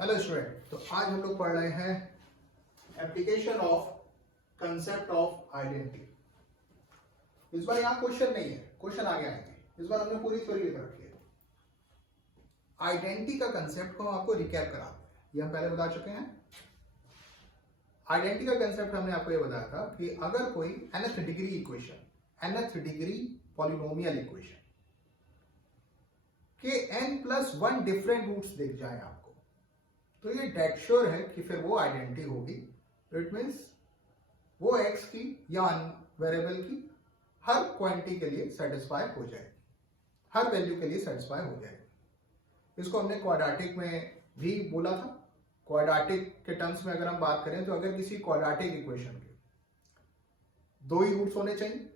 Hello student, तो आज हम लोग पढ़ रहे हैं application of concept of identity. इस बार यहाँ क्वेश्चन नहीं है, क्वेश्चन आगे आएंगे। इस बार हमने पूरी थ्योरी लिख रखी है। आइडेंटिटी का कंसेप्ट को हम आपको रिकैप कराते हैं, ये हम पहले बता चुके हैं। आइडेंटिटी का कंसेप्ट हमने आपको ये बताया था कि अगर कोई nth degree equation, nth degree polynomial equation के n+1 डिफरेंट रूट्स दिख जाए आपको, तो ये डेड श्योर है कि फिर वो आइडेंटिटी होगी। तो इट मीन्स वो x की या वेरिएबल की हर क्वांटिटी के लिए सेटिस्फाई हो जाएगी, हर वैल्यू के लिए सेटिस्फाई हो जाएगी। इसको हमने क्वाड्रेटिक में भी बोला था। क्वाड्रेटिक के टर्म्स में अगर हम बात करें तो अगर किसी क्वाड्रेटिक इक्वेशन के दो ही रूट्स होने चाहिए,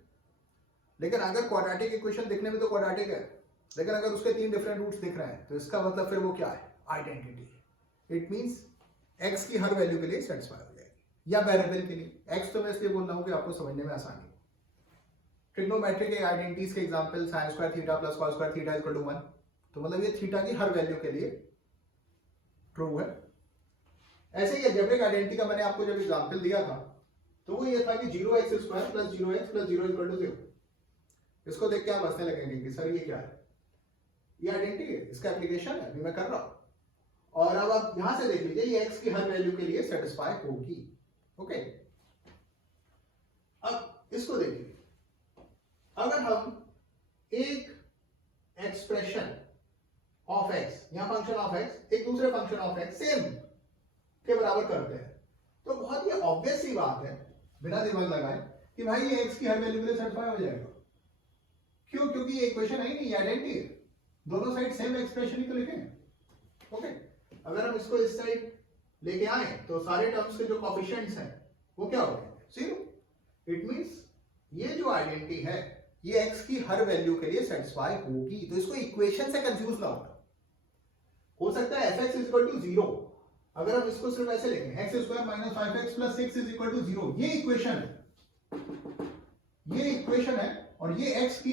लेकिन अगर क्वाड्रेटिक इक्वेशन दिखने में तो क्वाड्रेटिक है, लेकिन अगर उसके 3 डिफरेंट रूट्स दिख रहे हैं तो इसका मतलब फिर वो क्या है? आइडेंटिटी है। इट मींस x की हर वैल्यू के लिए सेटिस्फाई हो जाएगी या वेरिएबल के लिए। x तो मैं इसलिए बोल रहा हूं कि आपको समझने में आसानी हो। ट्रिग्नोमेट्रिक आइडेंटिटीज के example sin square theta plus cos square theta equal to 1, तो मतलब ये थीटा की हर वैल्यू के लिए ट्रू है। ऐसे ही अलजेब्रिक आइडेंटिटी का मैंने आपको जब एग्जांपल दिया था तो वो ये था कि 0x square plus 0x plus 0 equal to 0। इसको देख के आप हंसने लगेंगे कि सर ये क्या है? ये आइडेंटिटी है, इसका एप्लीकेशन है, अभी मैं कर रहा हूं। और अब आप यहां से देख लीजिए, ये x की हर वैल्यू के लिए सेटिस्फाई होगी। ओके, अब इसको देखिए, अगर हम एक एक्सप्रेशन ऑफ x या फंक्शन ऑफ x एक दूसरे फंक्शन ऑफ x सेम के बराबर करते हैं, तो बहुत ही ऑब्वियस सी बात है, बिना दिमाग लगाए, कि भाई ये x की हर वैल्यू के लिए सेटिस्फाई हो जाएगा। क्यों? क्योंकि ये इक्वेशन है ही नहीं, आइडेंटिटी है, दोनों साइड सेम एक्सप्रेशन ही तो लिखेंगे। ओके, अगर हम इसको इस साइड लेके आए तो सारे टर्म्स के जो कोएफिशिएंट्स हैं वो क्या हो जाएंगे? 0। इट मींस ये जो आइडेंटिटी है ये x की हर वैल्यू के लिए सेटिस्फाई होगी। तो इसको इक्वेशन से कंफ्यूज ना होना। हो सकता है fx इक्वल टू 0, अगर हम इसको सिर्फ ऐसे लिखें x square minus 5x plus 6 is equal to 0, ये इक्वेशन है, ये इक्वेशन है, और ये x की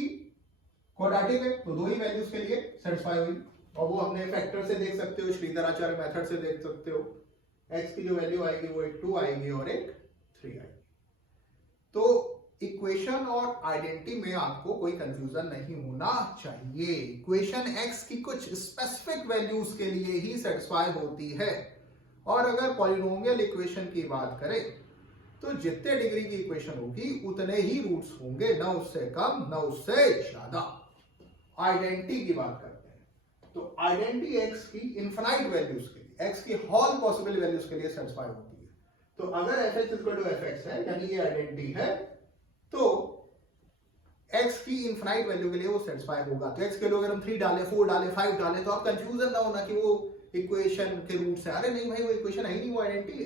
क्वाड्रेटिक है, तो दो ही वैल्यूज के लिए सेटिस्फाई हुई। और वो अपने फैक्टर से देख सकते हो, श्रीधराचार्य मेथड से देख सकते हो। x की जो वैल्यू आएगी वो एक 2 आएगी और एक 3 आएगी। तो इक्वेशन और आइडेंटिटी में आपको कोई कंफ्यूजन नहीं होना चाहिए। इक्वेशन x की कुछ स्पेसिफिक वैल्यूज के लिए ही सेटिस्फाई होती है, और अगर पॉलिनोमियल इक्वेशन की बात करें तो जितने डिग्री की इक्वेशन होगी उतने ही रूट्स होंगे, ना उससे कम ना उससे ज्यादा। आइडेंटिटी की बात करते हैं तो आइडेंटिटी x की इनफाइनाइट वैल्यूज के लिए, x की ऑल पॉसिबल वैल्यूज के लिए सेटिस्फाई होती है। तो अगर fx इक्वल टू fx है, यानी ये आइडेंटिटी है, तो x की इनफाइनाइट वैल्यू के लिए वो सेटिस्फाई होगा। तो x के लिए अगर हम 3 डालें, 4 डालें, 5 डालें, तो आप कंफ्यूजन ना होना कि वो इक्वेशन के रूट से, अरे नहीं भाई वो इक्वेशन है ही नहीं, वो आइडेंटिटी है।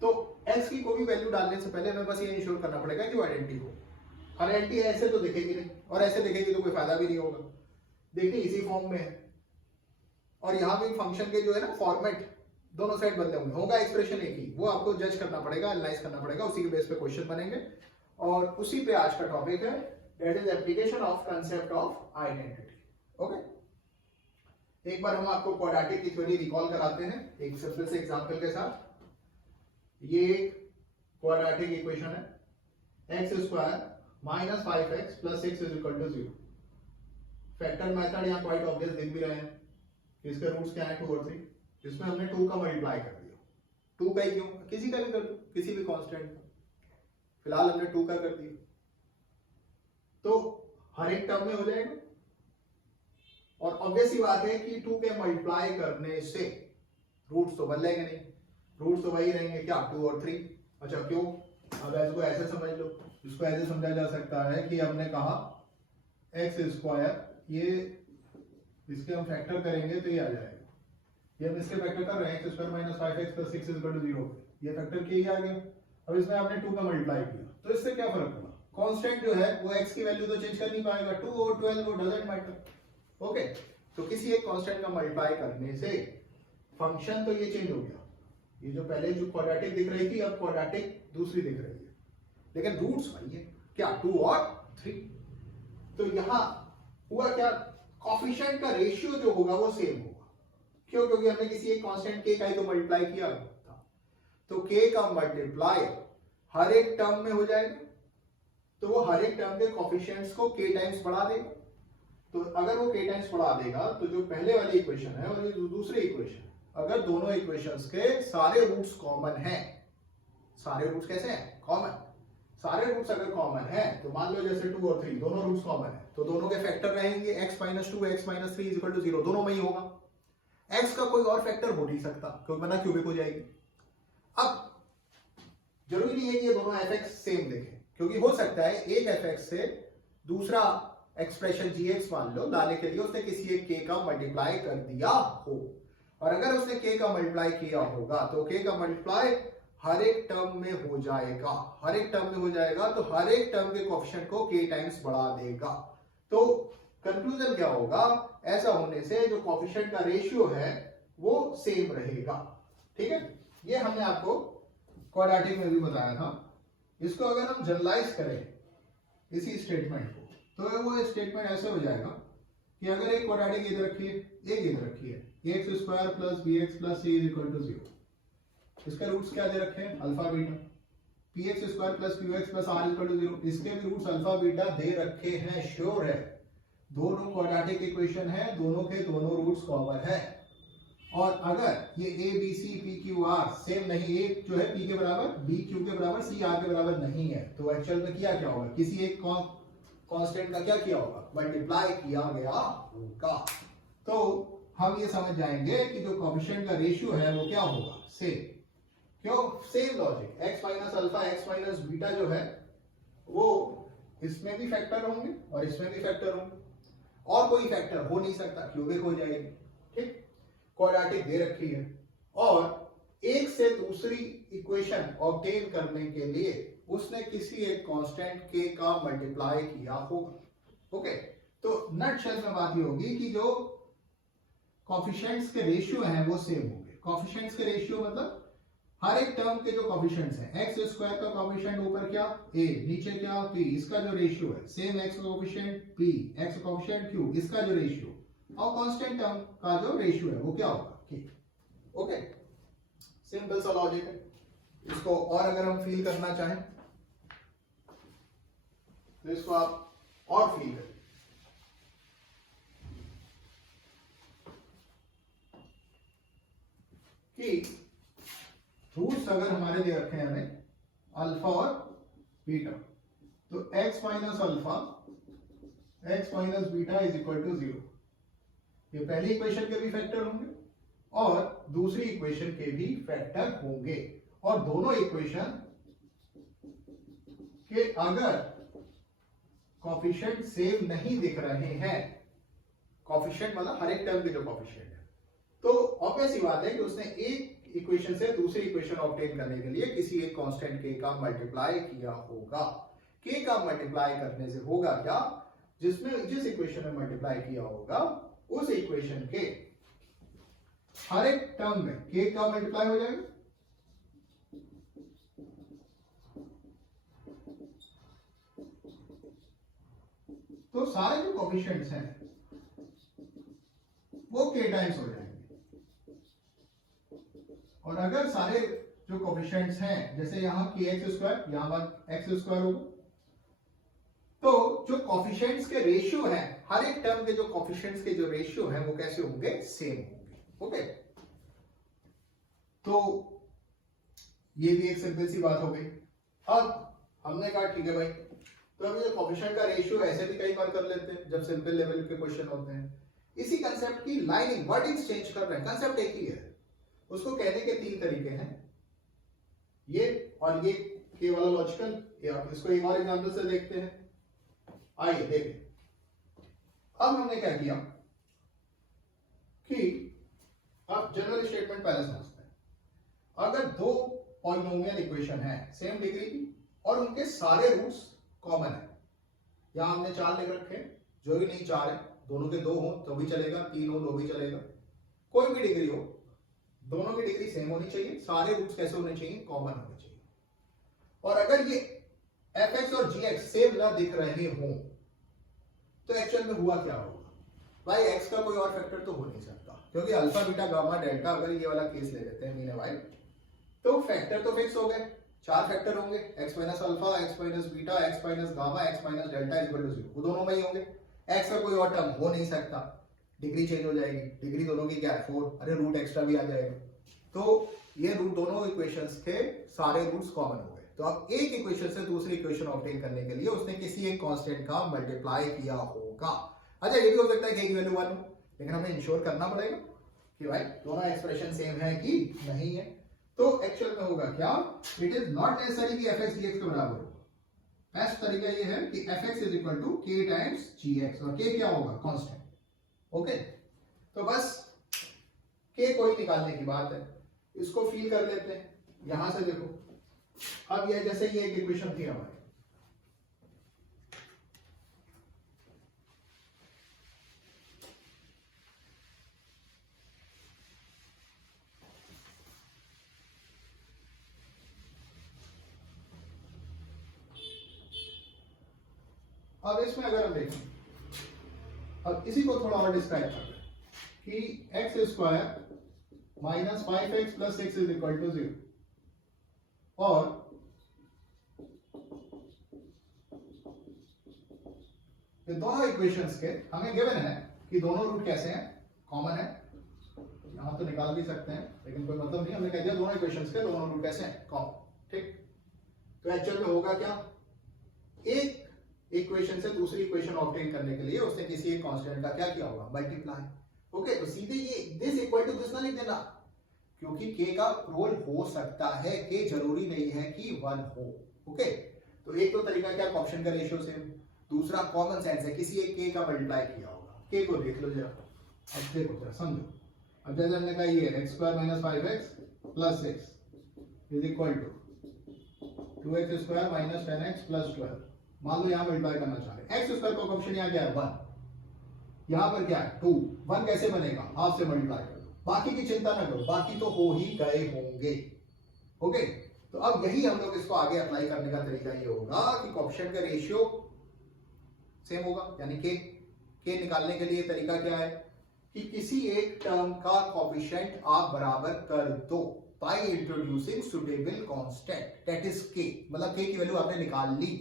तो x की कोई भी वैल्यू डालने से पहले हमें बस ये इंश्योर करना पड़ेगा कि वो आइडेंटिटी हो। आइडेंटिटी ऐसे तो दिखेगी नहीं, और ऐसे दिखेगी तो कोई फायदा भी नहीं होगा। देखिए इसी फॉर्म में है, और यहां भी फंक्शन के जो है ना फॉर्मेट दोनों साइड बदले होंगे, होगा एक्सप्रेशन एक ही, वो आपको जज करना पड़ेगा, एनालाइज करना पड़ेगा, उसी के बेस पे क्वेश्चन बनेंगे। और उसी पे आज का टॉपिक है, that is application of concept of identity. Okay, एक बार हम आपको क्वाड्रेटिक की थ्योरी रिकॉल कराते हैं एक सिंपल से एग्जांपल के साथ। ये क्वाड्रेटिक इक्वेशन है, x square minus 5x plus 6 is equal to 0। Factor method यहाँ क्वाइट ऑब्वियस दिख भी रहे हैं, इसके रूट्स क्या है 2 और 3। इसमें हमने 2 का मल्टीप्लाई कर दिया। 2 का ही क्यों, किसी का भी कर दो, किसी भी कांस्टेंट का, फिलहाल हमने 2 का कर दिया, तो हर एक टर्म में हो जाएगा। और ऑब्वियस ही बात है कि 2 के मल्टीप्लाई करने से रूट्स तो बदलेंगे नहीं, रूट्स तो वही रहेंगे, क्या 2 और 3। अच्छा क्यों? अब इसको ऐसे समझ लो, इसको ऐसे समझा जा सकता है कि हमने कहा x स्क्वायर, ये इसके हम फैक्टर करेंगे तो ये आ जाएगा, ये हम इसके फैक्टर कर रहे हैं, x square minus 5x plus 6 is equal to 0, ये फैक्टर किया ही आ गया। अब इसमें आपने 2 का मल्टीप्लाई किया, तो इससे क्या फर्क पड़ा? कांस्टेंट जो है वो x की वैल्यू तो चेंज कर नहीं पाएगा, 2 और 12 वो डजंट मैटर। ओके, तो किसी एक कांस्टेंट का मल्टीप्लाई करने से फंक्शन तो ये चेंज हो गया, ये जो पहले जो क्वाड्रेटिक दिख रही थी अब क्वाड्रेटिक दूसरी दिख रही है, लेकिन रूट्स वही है, क्या 2 और 3। तो यहां हुआ क्या, कोएफिशिएंट का रेशियो जो होगा वो सेम होगा। क्यों? क्योंकि हमने किसी एक कांस्टेंट k का ही तो मल्टीप्लाई किया था, तो k का मल्टीप्लाई हर एक टर्म में हो जाएगा, तो वो हर एक टर्म के कोफिशिएंट्स को k टाइम्स बढ़ा देगा। तो अगर वो k टाइम्स बढ़ा देगा तो जो पहले वाली इक्वेशन है और जो दूसरी इक्वेशन, अगर दोनों इक्वेशंस के सारे रूट्स कॉमन हैं, सारे रूट्स कैसे हैं? कॉमन। सारे रूट्स अगर कॉमन है तो मान लो जैसे 2 और 3 दोनों रूट्स कॉमन है, तो दोनों के फैक्टर रहेंगे x - 2 x - 3 = 0, दोनों में ही होगा। x का कोई और फैक्टर हो नहीं सकता क्योंकि वरना क्यूबिक हो जाएगी। अब जरूरी नहीं है कि ये दोनों fx सेम देखें, क्योंकि हो सकता है एक fx से दूसरा एक्सप्रेशन gx मान लो लाने के लिए उसने किसी एक k का मल्टीप्लाई कर दिया हो, और अगर उसने k का मल्टीप्लाई किया होगा तो k का मल्टीप्लाई हर एक टर्म में हो जाएगा, हर एक टर्म में हो जाएगा, तो हर एक टर्म के कोएफिशिएंट को k टाइम्स बढ़ा देगा। तो कंक्लूजन क्या होगा? ऐसा होने से जो कोएफिशिएंट का रेशियो है वो सेम रहेगा। ठीक है, ये हमने आपको क्वाड्रेटिक में भी बताया था। इसको अगर हम जनरलाइज करें इसी स्टेटमेंट को, तो वो स्टेटमेंट ऐसे हो जाएगा कि अगर एक क्वाड्रेटिक इधर रखिए, एक इधर रखिए, ax² + bx + c = 0, इसका रूट्स क्या दे रखे हैं? Alpha beta. px² + qx + r = 0, इसके भी रूट्स अल्फा बीटा दे रखे हैं, श्योर है। दोनों क्वाड्रेटिक इक्वेशन है, दोनों के दोनों रूट्स कॉमन है। और अगर ये a b c p q r same नहीं, a जो है p के बराबर, b q के बराबर, c r के बराबर नहीं है, तो एक्चुअल में किया क्या होगा? किसी एक कांस्टेंट का क्या किया होगा? मल्टीप्लाई किया गया होगा। तो हम ये समझ जाएंगे कि जो कोएफिशिएंट का रेशियो है वो क्या होगा? सेम। क्यों? Same logic, x - alpha x - beta जो है वो इसमें भी फैक्टर होंगे और इसमें भी फैक्टर होंगे, और कोई फैक्टर हो नहीं सकता, क्यूबिक हो जाएगी। ठीक, क्वाड्रेटिक दे रखी है, और एक से दूसरी इक्वेशन ऑब्टेन करने के लिए उसने किसी एक कांस्टेंट k का मल्टीप्लाई किया होगा। ओके, तो नटशेल में बात ये होगी कि जो कोएफिशिएंट्स के रेशियो हैं वो सेम होंगे। कोएफिशिएंट्स के रेशियो मतलब हर एक टर्म के जो कोएफिशिएंट्स हैं, x² का कोएफिशिएंट ऊपर क्या? a, नीचे क्या? p, इसका जो रेशियो है, सेम x का कोएफिशिएंट p, x का कोएफिशिएंट q, इसका जो रेशियो, और कांस्टेंट टर्म का जो रेशियो है वो क्या होगा? k। ओके, सिंपल सा लॉजिक है। इसको और अगर हम फील करना चाहें तो इसको आप और फील करें कि रूट्स अगर हमारे दे रखे हैं हमें अल्फा और बीटा, तो x - अल्फा x - बीटा = 0, ये पहली इक्वेशन के भी फैक्टर होंगे और दूसरी इक्वेशन के भी फैक्टर होंगे, और दोनों इक्वेशन के अगर कोएफिशिएंट सेम नहीं दिख रहे हैं, कोएफिशिएंट मतलब हर एक टर्म के जो कोएफिशिएंट है, तो ऑब्वियस ही बात है कि उसने एक इक्वेशन से दूसरी इक्वेशन ऑब्टेन करने के लिए किसी एक कांस्टेंट k का मल्टीप्लाई किया होगा। k का मल्टीप्लाई करने से होगा क्या? जिस इक्वेशन में मल्टीप्लाई किया होगा उस इक्वेशन के हर एक टर्म में k का मल्टीप्लाई हो जाएगा, तो सारे जो कोएफिशिएंट्स हैं वो k टाइम्स हो जाएंगे। और अगर सारे जो कोएफिशिएंट्स हैं, जैसे यहां kx², यहां x² होगा, तो जो कोएफिशिएंट्स के रेशियो हैं, हर एक टर्म के जो कोएफिशिएंट्स के जो रेशियो हैं वो कैसे होंगे? सेम होंगे। ओके, तो ये भी एक सिंपल सी बात हो गई। अब हमने कहा ठीक है भाई, तो हम ये कोएफिशिएंट का रेशियो ऐसे भी कई बार कर लेते हैं जब सिंपल लेवल के क्वेश्चन होते हैं। इसी कंसेप्ट की लाइनिंग, वर्डिंग्स चेंज कर रहे हैं, कंसेप्ट एक ही है। उसको कहने के 3 तरीके हैं, ये और ये के वाला लॉजिकल, या इसको एक और एग्जांपल से देखते हैं। आइए देखें। अब हमने क्या किया कि अब जनरल स्टेटमेंट पहले समझते हैं। अगर दो पॉलिनोमियल इक्वेशन है सेम डिग्री की और उनके सारे रूट्स कॉमन है, यहां हमने 4 लिख रखे हैं, जो भी नहीं 4 है, दोनों के 2 हो तो भी चलेगा, 3 हो तो भी चलेगा, कोई भी डिग्री हो, दोनों की डिग्री सेम होनी चाहिए, सारे रूट्स कैसे होने चाहिए? कॉमन होने चाहिए। और अगर ये fx और gx सेम ना दिख रहे हो तो एक्चुअल में हुआ क्या होगा? भाई x का कोई और फैक्टर तो हो नहीं सकता, क्योंकि अल्फा बीटा गामा डेल्टा अगर ये वाला केस ले लेते हैं मीन वाई, तो फैक्टर तो फिक्स हो गए, 4 फैक्टर होंगे, x minus alpha, x minus beta, x minus gamma, x minus delta equal to 0, वो दोनों में ही होंगे। x का कोई और टर्म हो नहीं सकता, डिग्री चेंज हो जाएगी, डिग्री दोनों की क्या है 4, अरे रूट एक्स्ट्रा भी आ जाएगा, तो ये रूट दोनों इक्वेशंस के सारे रूट्स कॉमन हो गए। तो अब एक इक्वेशन से दूसरी इक्वेशन ऑब्टेन करने के लिए उसने किसी एक कांस्टेंट का मल्टीप्लाई किया होगा। अच्छा ये भी हो सकता है कि k की वैल्यू 1 हो, लेकिन हमें इंश्योर करना पड़ेगा कि भाई दोनों एक्सप्रेशन सेम है कि नहीं है। तो एक्चुअल में होगा क्या, इट इज नॉट नेसेसरी कि fx dx के बराबर हो। बेस्ट तरीका ये है कि fx is equal to k times gx, और k क्या होगा, कांस्टेंट। ओके, तो बस k को ही निकालने की बात है, इसको फील कर लेते हैं। यहां से देखो, अब ये जैसे ये एक इक्वेशन थी हमारी, अब इसमें अगर हम देखें, अब इसी को थोड़ा और डिस्क्राइब करते हैं कि X square minus 5x plus 6 is equal to 0, और ये दोनों इक्वेशंस के हमें गिवन है कि दोनों रूट कैसे हैं, कॉमन है। यहां तो निकाल भी सकते हैं लेकिन कोई मतलब नहीं, हमने कह दिया दोनों इक्वेशंस के दोनों रूट कैसे हैं, कॉमन। ठीक, तो एक्चुअल में होगा क्या, एक इक्वेशन से दूसरी इक्वेशन ऑब्टेन करने के लिए उसने किसी एक कांस्टेंट का क्या किया होगा, मल्टीप्लाई। ओके, तो सीधे ये दिस इक्वल टू दिस ना लिख देना, क्योंकि k का रोल हो सकता है, k जरूरी नहीं है कि 1 हो। ओके, तो एक तो तरीका क्या, ऑप्शन का रेशियो सेम, दूसरा कॉमन सेंस है, किसी एक k का मल्टीप्लाई किया होगा। k को देख लो जरा, अब देखो जरा समझो। अब जैसे हमने कहा ये x square minus 5x plus 6 is equal to 2x square minus 10x plus 12। मान लो यहां मल्टीप्लाई करना चाह रहे हैं, x स्क्वायर का ऑप्शन यहां क्या है 1, यहां पर क्या है 2, 1 कैसे बनेगा, हाफ से मल्टीप्लाई कर दो, बाकी की चिंता ना करो, बाकी तो हो ही गए होंगे। ओके, तो अब यही हम लोग इसको आगे अप्लाई करने का तरीका ये होगा कि ऑप्शन का रेशियो सेम होगा, यानी के निकालने के लिए तरीका क्या है कि किसी एक टर्म का कोएफिशिएंट आप बराबर कर दो by introducing suitable constant, that is के, मतलब के की वैल्यू आपने निकाल ली।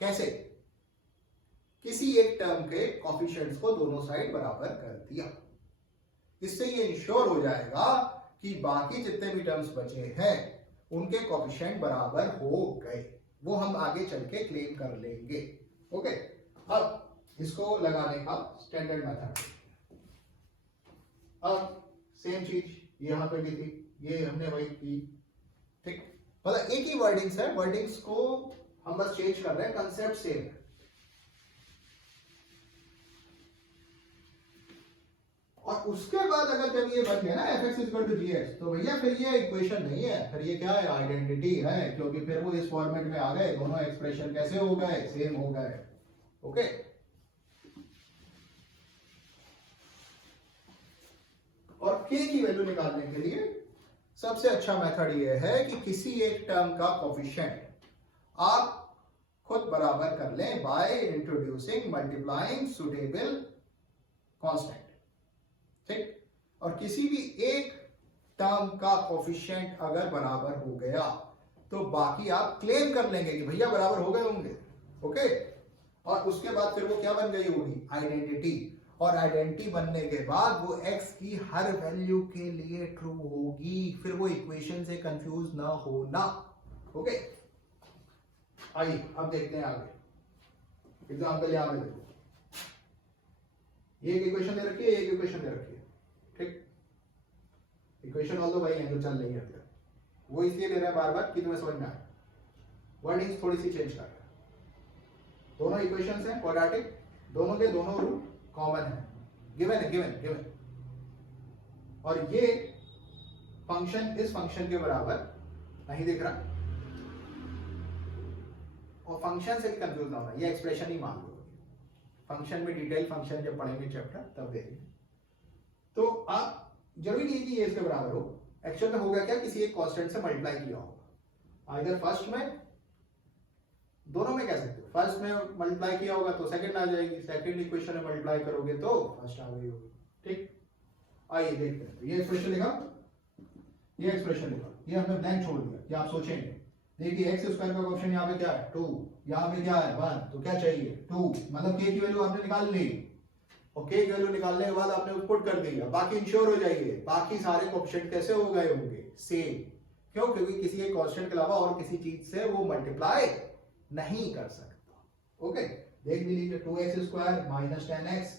कैसे, किसी एक टर्म के कोएफिशिएंट्स को दोनों साइड बराबर कर दिया, इससे ये इंश्योर हो जाएगा कि बाकी जितने भी टर्म्स बचे हैं उनके कोएफिशिएंट बराबर हो गए, वो हम आगे चल के क्लेम कर लेंगे। ओके, अब इसको लगाने का स्टैंडर्ड मेथड, अब सेम चीज यहां पे भी थी, ये हमने वही की। ठीक, मतलब एक ही वर्डिंग्स है, वर्डिंग्स को हम बस चेंज कर रहे हैं, कंसेप्ट सेम है। और उसके बाद अगर जब ये बन गया ना fx इक्वल टू gx, तो भैया फिर ये इक्वेशन नहीं है, फिर ये क्या है, आइडेंटिटी है, क्योंकि फिर वो इस फॉर्मेट में आ गए, दोनों एक्सप्रेशन कैसे हो गए, सेम हो गए। ओके, और k की वैल्यू निकालने के लिए सबसे अच्छा मेथड ये है कि किसी एक टर्म का कोएफिशिएंट आप खुद बराबर कर लें by introducing multiplying suitable constant. ठीक, और किसी भी एक टर्म का कोएफिशिएंट अगर बराबर हो गया तो बाकी आप क्लेम कर लेंगे कि भैया बराबर हो गए होंगे। ओके, और उसके बाद फिर वो क्या बन गई होगी, आइडेंटिटी, और आइडेंटिटी बनने के बाद वो x की हर वैल्यू के लिए ट्रू होगी, फिर वो इक्वेशन से कंफ्यूज ना होना। ओके, आइए अब देखते हैं आगे एग्जांपल। यहां पे देखो, ये एक इक्वेशन दे रखी है, एक इक्वेशन दे रखी है। ठीक, इक्वेशन ऑल दो वही है जो चल रही है, वो इसलिए ले रहा है बार बार कि तुम्हें समझ में आए, वर्डिंग्स थोड़ी सी चेंज कर रहा है। दोनों इक्वेशंस हैं क्वाड्रेटिक, दोनों के दोनों रूट कॉमन है, गिवन है, गिवन, और ये फंक्शन इस फंक्शन के बराबर नहीं दिख रहा, और फंक्शन से भी कंफ्यूज ना होना, ये एक्सप्रेशन ही मान लो, फंक्शन में डिटेल फंक्शन जब पढ़ेंगे चैप्टर तब देखेंगे। तो आप जरूरी नहीं कि ये इसके बराबर हो, एक्चुअल में होगा क्या, किसी एक कांस्टेंट से मल्टीप्लाई किया होगा, आइदर फर्स्ट में, दोनों में कह सकते हो, फर्स्ट में मल्टीप्लाई किया होगा तो सेकंड आ जाएगी, सेकंड इक्वेशन में मल्टीप्लाई करोगे तो फर्स्ट आ गई होगी। ठीक, आइए देखते हैं। ये एक्सप्रेशन लिखा, ये एक्सप्रेशन लिखा, ये हमने ब्लैंक छोड़ दिया कि आप सोचेंगे। देखिए एक्स स्क्वायर का ऑप्शन यहाँ पे क्या है 2, यहाँ पे क्या है 1, तो क्या चाहिए 2, मतलब के की वैल्यू आपने निकाल ली और के की वैल्यू निकालने के बाद आपने पुट कर दिया। बाकी इंश्योर हो जाइए, बाकी सारे कोएफिशिएंट कैसे हो गए होंगे सेम। क्यों? क्योंकि किसी एक कांस्टेंट के अलावा और किसी चीज से वो मल्टीप्लाई नहीं कर सकता। ओके, देख भी लीजिए 2x square minus 10x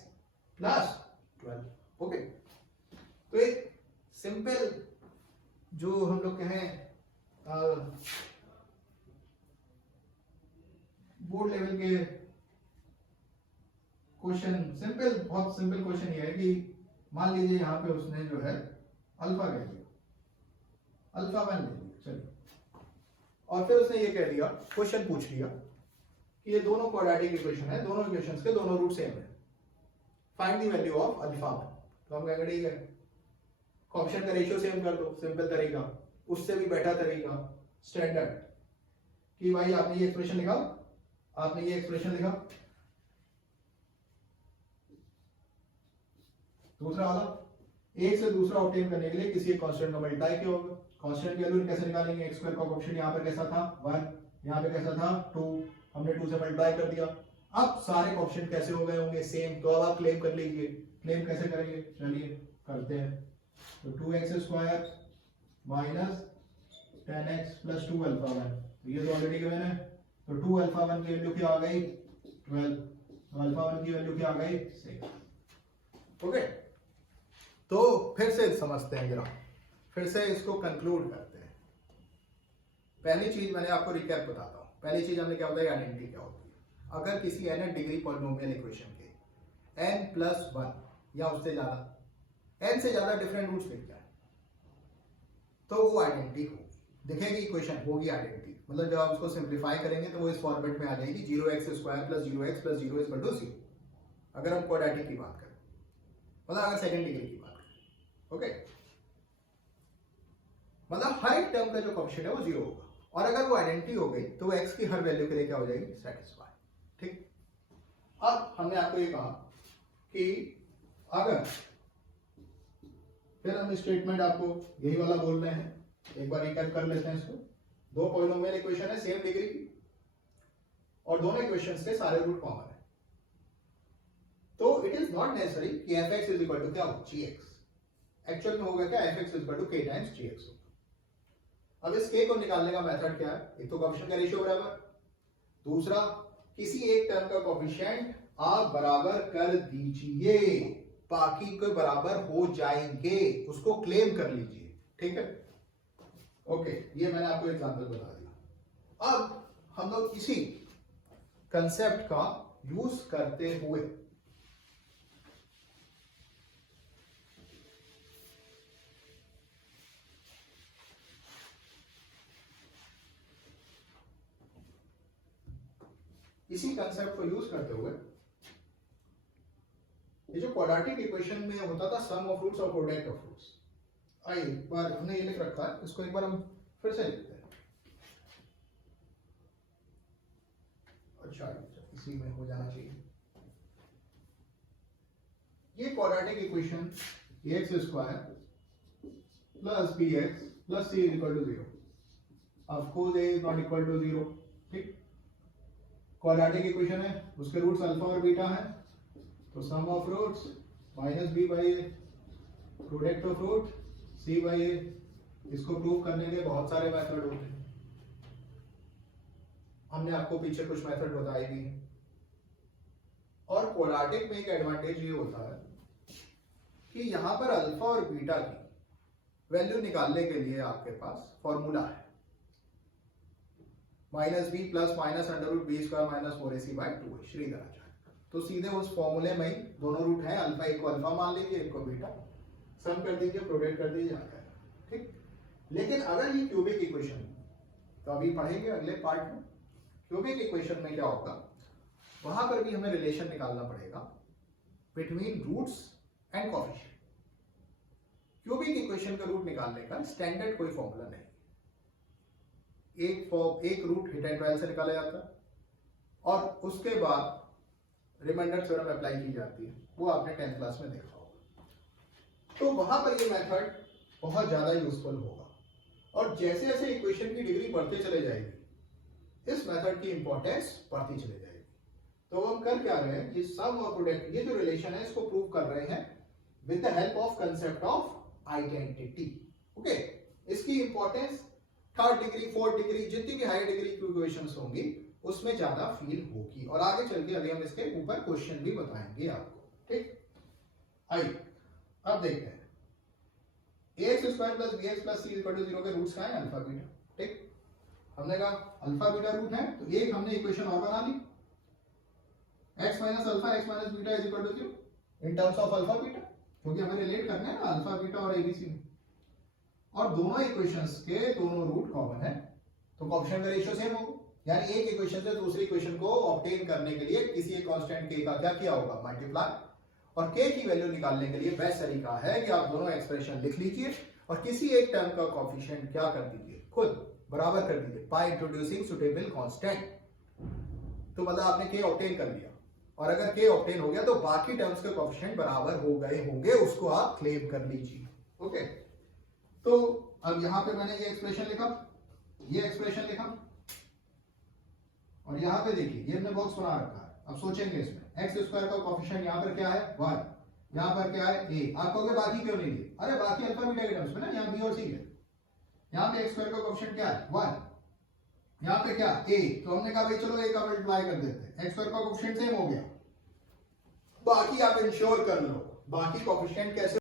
plus 12। Okay, तो एक सिंपल जो हम लोग कहें बोर्ड लेवल के क्वेश्चन, सिंपल, बहुत सिंपल क्वेश्चन ये है कि मान लीजिए यहाँ पे उसने जो है अल्फा कह दिया, अल्फा 1 ले लिया, चलिए, और फिर उसने ये कह दिया, क्वेश्चन पूछ लिया कि ये दोनों क्वाड्रेटिक इक्वेशन है, दोनों इक्वेशंस के दोनों रूट सेम है, find the value of alpha 1। तो हम कहेंगे ठीक है, कोएफिशिएंट का रेशियो सेम कर दो, सिंपल तरीका, उससे भी बेटर तरीका स्टैंडर्ड कि भाई आपने ये एक्सप्रेशन लिखा, आपने ये एक्सप्रेशन लिखा, दूसरा वाला एक से दूसरा ऑब्टेन करने के लिए किसी एक कांस्टेंट का मल्टीप्लाई किया होगा। कांस्टेंट की वैल्यू कैसे निकालेंगे? x स्क्वायर का कोएफिशिएंट यहाँ पर कैसा था 1, यहाँ पे कैसा था 2, हमने 2 से मल्टीप्लाई कर दिया। अब सारे कोएफिशिएंट कैसे हो गए होंगे सेम, तो अब आप क्लेम कर लीजिए। क्लेम कैसे करेंगे? चलिए करते हैं। तो 2x square minus 10x plus 2 alpha 1, ये तो ऑलरेडी गिवन है, तो 2 अल्फा 1 की वैल्यू क्या आ गई 12, तो अल्फा 1 की वैल्यू क्या आ गई 6। ओके, तो फिर से समझते हैं ग्राफ, फिर से इसको कंक्लूड करते हैं। पहली चीज मैंने आपको रिकैप बताता हूं। पहली चीज हमने क्या बताया, आइडेंटिटी क्या होती है। अगर किसी n डिग्री पॉलिनोमियल इक्वेशन के n प्लस 1 या उससे ज्यादा, n से ज्यादा डिफरेंट रूट्स दिख जाए तो वो आइडेंटिटी होगी, दिखेगी इक्वेशन, होगी आइडेंटिटी। मतलब जब आप उसको सिंप्लीफाई करेंगे तो वो इस फॉर्मेट में आ जाएगी 0x square plus 0x plus 0 equal to 0। अगर हम क्वाड्रेटिक की बात करें, मतलब अगर सेकंड डिग्री की बात करें, ओके, मतलब हर एक टर्म का जो कोएफिशिएंट है वो 0 होगा, और अगर वो आइडेंटिटी हो गई तो वो x की हर वैल्यू के लिए क्या हो जाएगी, सेटिस्फाई। ठीक, अब हमने आपको ये कहा कि अगर, फिर हम स्टेटमेंट आपको यही वाला बोल रहे हैं, एक बार रिकैप कर लेते हैं इसको। दो पॉलिनोमियल इक्वेशन है सेम डिग्री की, और दोनों इक्वेशंस के सारे रूट कॉमन है, तो इट इज नॉट नेसेसरी कि fx इज इक्वल टू क्या हो gx। एक्चुअल में होगा क्या, fx is equal to k times gx होगा। अब इस k को निकालने का मेथड क्या है? एक तो कोएफिशिएंट का रेशियो बराबर, दूसरा किसी एक टर्म का कोएफिशिएंट आप बराबर कर दीजिए, बाकी के बराबर हो जाएंगे, उसको क्लेम कर लीजिए। ठीक है, ओके, ये मैंने आपको एग्जांपल बता दिया। अब हम लोग इसी कंसेप्ट का यूज करते हुए इसी कंसेप्ट को यूज करते हुए ये जो क्वाड्रेटिक इक्वेशन में होता था सम ऑफ रूट्स और प्रोडक्ट ऑफ रूट्स, आइए एक बार हमने ये लिख रखा है, इसको एक बार हम फिर से लिखते हैं। अच्छा, इसी में हो जाना चाहिए। ये quadratic equation ax square plus bx plus c equal to 0, of course a is not equal to 0। ठीक, क्वाड्रेटिक इक्वेशन है, उसके रूट्स अल्फा और बीटा है, तो sum of roots minus B by A, product of root C by A. इसको prove करने के बहुत सारे मेथड होते हैं, हमने आपको पीछे कुछ मेथड बताई भी है। और क्वाड्रेटिक में एक एडवांटेज ये होता है कि यहां पर अल्फा और बीटा की वैल्यू निकालने के लिए आपके पास फॉर्मूला है, minus B plus minus under root B square minus 4ac by 2a Sridharacharya. तो सीधे उस फॉर्मूले में ही दोनों रूट हैं, अल्फा एक को अल्फा मान लीजिए, एक को बीटा, सम कर दीजिए, प्रोडक्ट कर दीजिए, आ जाएगा। ठीक, लेकिन अगर ये क्यूबिक इक्वेशन, तो अभी पढ़ेंगे अगले पार्ट में, क्यूबिक इक्वेशन में क्या होगा, वहां पर भी हमें रिलेशन निकालना पड़ेगा between roots and coefficient. Cubic equation का रूट निकालने का स्टैंडर्ड कोई फॉर्मूला नहीं, एक रूट हिट एंड ट्रायल से निकाला जाता है, और उसके बाद रिमाइंडर थ्योरम अप्लाई की जाती है, वो आपने 10th क्लास में देखा होगा। तो वहां पर ये मेथड बहुत ज्यादा यूजफुल होगा। और जैसे जैसे इक्वेशन की डिग्री बढ़ते चले जाएगी इस मेथड की इंपॉर्टेंस बढ़ती चले जाएगी। तो हम कर क्या रहे हैं, ये सम और प्रोडक्ट, ये जो रिलेशन है इसको प्रूव कर रहे हैं with the help of concept of identity. Okay, इसकी importance third degree, fourth degree, जितनी भी हाई डिग्री की इक्वेशंस होंगी उसमें ज्यादा फील होगी। और आगे चल के अभी हम इसके ऊपर क्वेश्चन भी बताएंगे आपको। ठीक, आइए अब देखते हैं ax square plus bx plus c equal to 0 के रूट्स क्या है, अल्फा बीटा। ठीक, हमने कहा अल्फा बीटा रूट है तो एक हमने इक्वेशन और बना ली, x minus alpha x minus beta is equal to 0 in terms of alpha beta, क्योंकि हमें रिलेट करना है ना अल्फा बीटा और एबीसी में। और दोनों इक्वेशंस के दोनों रूट कॉमन है तो कोएफिशिएंट का रेशियो सेम होगा, यानी एक इक्वेशन से दूसरी इक्वेशन को ऑब्टेन करने के लिए किसी एक कांस्टेंट k का क्या किया होगा, मल्टीप्लाई। और k की वैल्यू निकालने के लिए बेस्ट तरीका है कि आप दोनों एक्सप्रेशन लिख लीजिए और किसी एक टर्म का कोएफिशिएंट क्या कर दीजिए, खुद बराबर कर दीजिए बाय इंट्रोड्यूसिंग सुटेबल कांस्टेंट। तो मतलब आपने k ऑब्टेन कर लिया और अगर k ऑब्टेन हो गया तो बाकी टर्म्स के कोएफिशिएंट बराबर हो गए होंगे, उसको आप क्लेम कर लीजिए। ओके, तो अब यहां पे मैंने ये एक्सप्रेशन लिखा, ये एक्सप्रेशन लिखा और यहां पे देखिए ये हमने बॉक्स बना रखा है। अब सोचेंगे इसमें एक्स स्क्वायर का कोएफिशिएंट यहां पर क्या है 1, यहां पर क्या है a। आप कहोगे बाकी क्यों नहीं लिए, अरे बाकी अल्फा बीटा के टर्म्स में ना, यहां b और c है। यहां पे एक्स स्क्वायर का कोएफिशिएंट क्या है 1, यहां पे क्या a, तो हमने कहा भाई चलो a का मल्टीप्लाई कर देते हैं, एक्स स्क्वायर का कोएफिशिएंट सेम हो गया। बाकी आप इंश्योर कर लो, बाकी कोएफिशिएंट कैसे